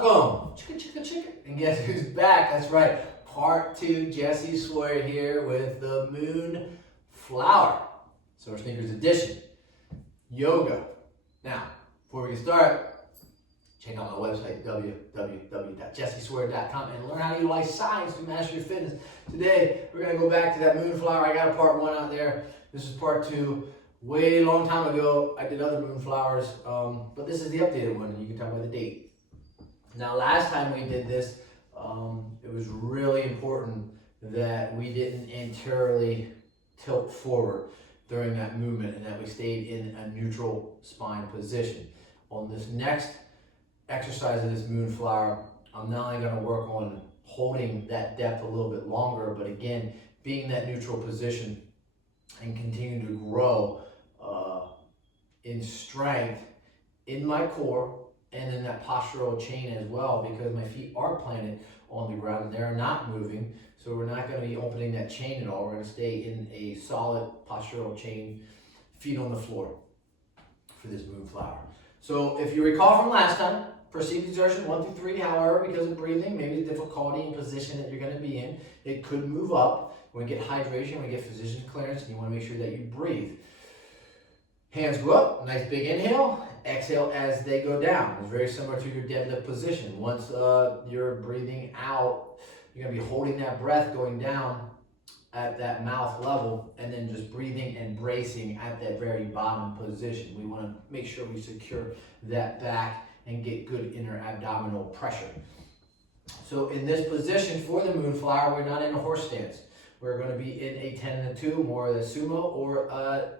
Welcome, chicka, chicka. And guess who's back? That's right, part 2, Jesse Sawyer here with the Moonflower, SilverSneakers edition, yoga. Now, before we get started, check out my website, www.jessesawyer.com, and learn how to utilize science to master your fitness. Today, we're going to go back to that Moonflower. I got a part 1 out there. This is part 2. Way long time ago, I did other Moonflowers, but this is the updated one, and you can tell by the date. Now, last time we did this, it was really important that we didn't anteriorly tilt forward during that movement and that we stayed in a neutral spine position. On this next exercise of this Moonflower, I'm not only going to work on holding that depth a little bit longer, but again, being in that neutral position and continuing to grow in strength in my core and in that postural chain as well, because my feet are planted on the ground and they're not moving. So we're not going to be opening that chain at all. We're going to stay in a solid postural chain, feet on the floor for this Moonflower. So if you recall from last time, perceived exertion 1 through 3, however, because of breathing, maybe the difficulty in position that you're going to be in, it could move up. When we get hydration, when we get physician clearance, and you want to make sure that you breathe. Hands go up, nice big inhale, exhale as they go down. It's very similar to your deadlift position. Once you're breathing out, you're going to be holding that breath going down at that mouth level, and then just breathing and bracing at that very bottom position. We want to make sure we secure that back and get good inner abdominal pressure. So in this position for the Moonflower, we're not in a horse stance. We're going to be in a 10 and a 2, more of the sumo, or a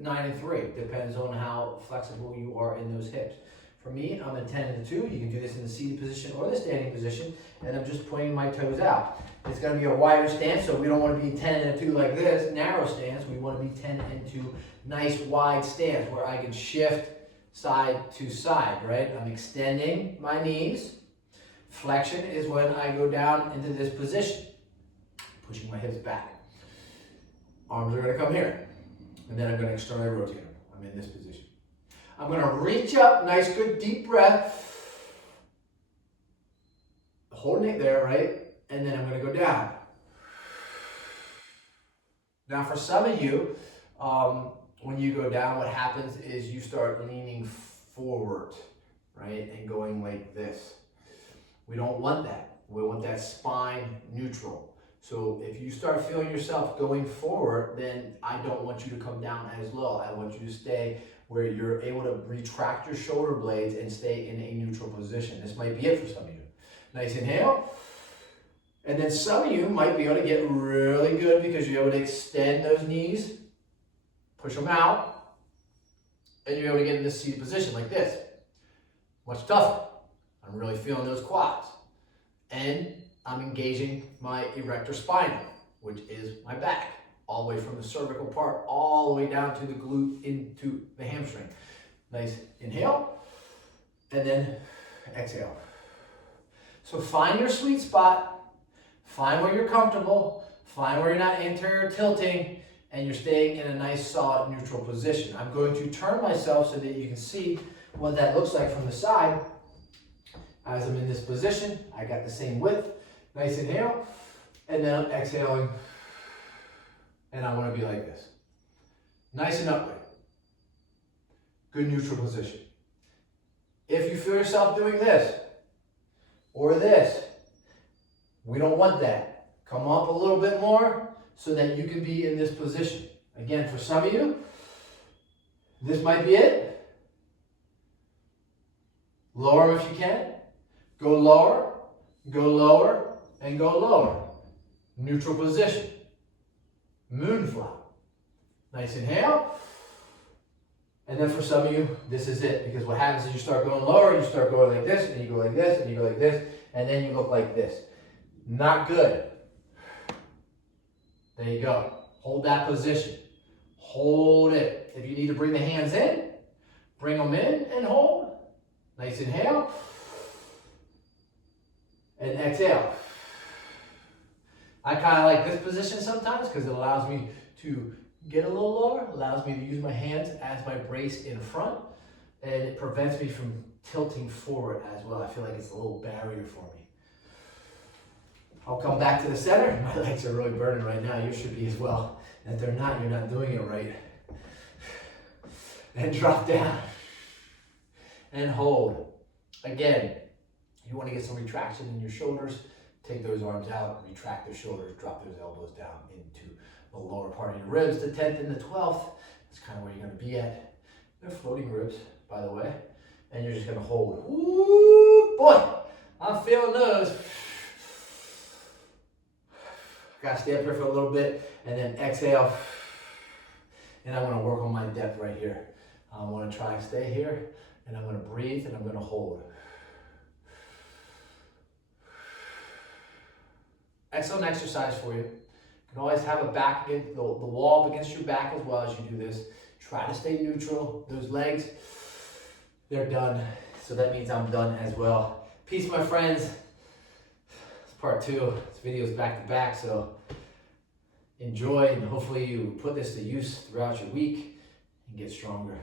9 and 3. Depends on how flexible you are in those hips. For me, I'm in 10 and a 2. You can do this in the seated position or the standing position, and I'm just pointing my toes out. It's going to be a wider stance, so we don't want to be 10 and a 2 like this, narrow stance. We want to be 10 and 2, nice wide stance where I can shift side to side, right? I'm extending my knees. Flexion is when I go down into this position, pushing my hips back. Arms are going to come here. And then I'm going to externally rotate them. I'm in this position. I'm going to reach up, nice, good, deep breath. Holding it there, right? And then I'm going to go down. Now, for some of you, when you go down, what happens is you start leaning forward, right? And going like this. We don't want that. We want that spine neutral. So if you start feeling yourself going forward, then I don't want you to come down as low. I want you to stay where you're able to retract your shoulder blades and stay in a neutral position. This might be it for some of you. Nice inhale. And then some of you might be able to get really good because you're able to extend those knees, push them out, and you're able to get in this seated position like this. Much tougher. I'm really feeling those quads. And I'm engaging my erector spinal, which is my back, all the way from the cervical part, all the way down to the glute into the hamstring. Nice inhale, and then exhale. So find your sweet spot, find where you're comfortable, find where you're not anterior tilting, and you're staying in a nice, solid, neutral position. I'm going to turn myself so that you can see what that looks like from the side. As I'm in this position, I got the same width. Nice inhale, and then I'm exhaling, and I want to be like this. Nice and upright. Good neutral position. If you feel yourself doing this, or this, we don't want that. Come up a little bit more so that you can be in this position. Again, for some of you, this might be it. Lower if you can. Go lower, and go lower. Neutral position. Moonflower. Nice inhale. And then for some of you, this is it. Because what happens is you start going lower, you start going like this, and you go like this, and you go like this, and then you look like this. Not good. There you go. Hold that position. Hold it. If you need to bring the hands in, bring them in and hold. Nice inhale. And exhale. I kind of like this position sometimes because it allows me to get a little lower, allows me to use my hands as my brace in front, and it prevents me from tilting forward as well. I feel like it's a little barrier for me. I'll come back to the center. My legs are really burning right now. You should be as well. And if they're not, you're not doing it right. And drop down. And hold. Again, you want to get some retraction in your shoulders. Take those arms out, retract the shoulders, drop those elbows down into the lower part of your ribs, the 10th and the 12th. That's kind of where you're going to be at. They're floating ribs, by the way. And you're just going to hold. Woo, boy, I'm feeling those. Got to stay up here for a little bit and then exhale. And I'm going to work on my depth right here. I want to try to stay here and I'm going to breathe and I'm going to hold. Excellent exercise for you. You can always have a back against the wall up against your back as well as you do this. Try to stay neutral. Those legs, they're done. So that means I'm done as well. Peace, my friends. It's part 2. This video is back to back, so enjoy and hopefully you put this to use throughout your week and get stronger.